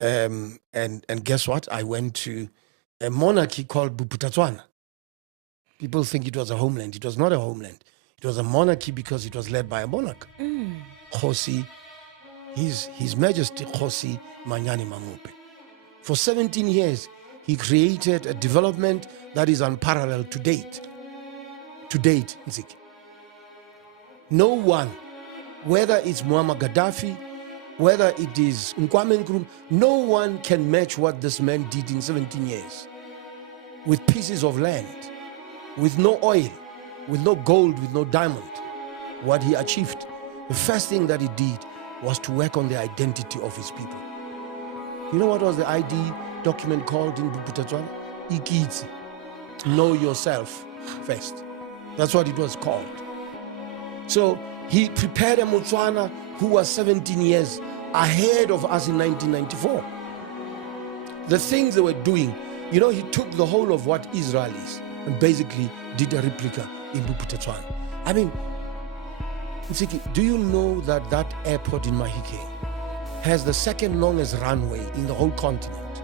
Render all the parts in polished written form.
And guess what? I went to a monarchy called Bophuthatswana. People think it was a homeland. It was not a homeland. It was a monarchy because it was led by a monarch. Kgosi, His Majesty Kgosi Manyane Mangope. For 17 years, he created a development that is unparalleled to date. To date, Nziki. No one, whether it's Muammar Gaddafi, whether it is Nkwame Nkrumah, no one can match what this man did in 17 years. With pieces of land, with no oil, with no gold, with no diamond. What he achieved, the first thing that he did was to work on the identity of his people. You know what was the ID document called in Bophuthatswana? Ikitsi. Know yourself first. That's what it was called. So he prepared a Motswana who was 17 years ahead of us in 1994. The things they were doing, you know, he took the whole of what Israel is and basically did a replica in Bophuthatswana. I mean, Nsiki, do you know that that airport in Mahikeng has the second longest runway in the whole continent?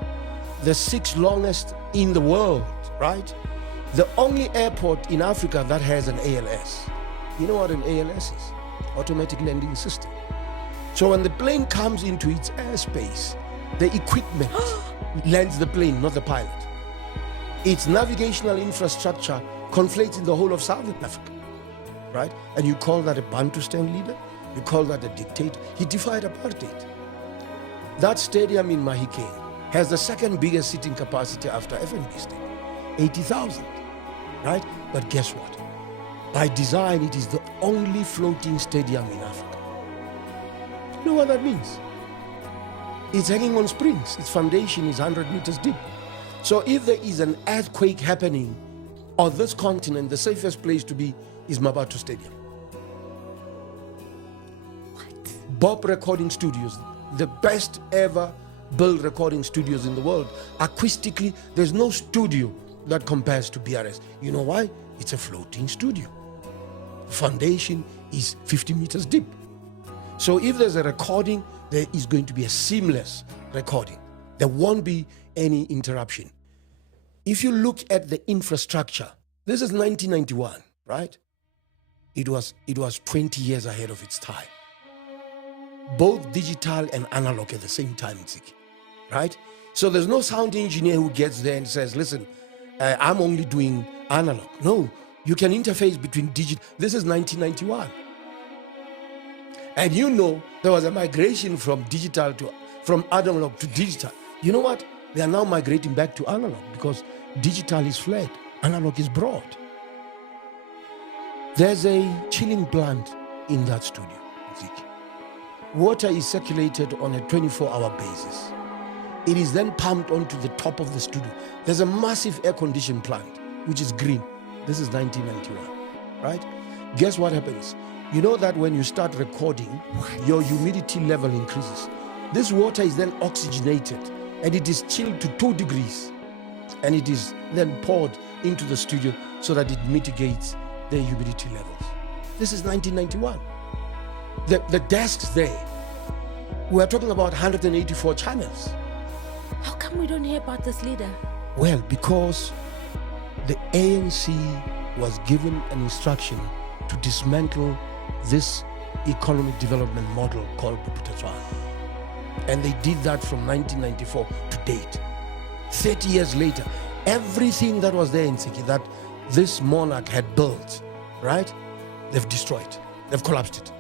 The sixth longest in the world, right? The only airport in Africa that has an ALS. You know what an ALS is? Automatic landing system. So when the plane comes into its airspace, the equipment lands the plane, not the pilot. Its navigational infrastructure conflates in the whole of Southern Africa, right? And you call that a Bantustan leader? You call that a dictator? He defied apartheid. That stadium in Mahikeng has the second biggest seating capacity after FNB Stadium, 80,000, right? But guess what? By design, it is the only floating stadium in Africa. You know what that means? It's hanging on springs. Its foundation is 100 meters deep. So if there is an earthquake happening on this continent, the safest place to be is Mabatu Stadium. What? Bob Recording Studios, the best ever built recording studios in the world. Acoustically, there's no studio that compares to BRS. You know why? It's a floating studio. Foundation is 50 meters deep. So if there's a recording, there is going to be a seamless recording. There won't be any interruption. If you look at the infrastructure, this is 1991, right? It was 20 years ahead of its time. Both digital and analog at the same time, right? So there's no sound engineer who gets there and says, listen, I'm only doing analog. No, you can interface between digital. This is 1991. And you know, there was a migration from analog to digital. You know what? They are now migrating back to analog because digital is flat, analog is broad. There's a chilling plant in that studio. Water is circulated on a 24-hour basis. It is then pumped onto the top of the studio. There's a massive air-conditioned plant, which is green. This is 1991, right? Guess what happens? You know that when you start recording, your humidity level increases. This water is then oxygenated and it is chilled to 2 degrees. And it is then poured into the studio so that it mitigates the humidity levels. This is 1991. The desks there, we are talking about 184 channels. How come we don't hear about this leader? Well, because the ANC was given an instruction to dismantle this economic development model called Bophuthatswana. And they did that from 1994 to date. 30 years later, everything that was there in Nsiki that this monarch had built, right? They've destroyed. They've collapsed it.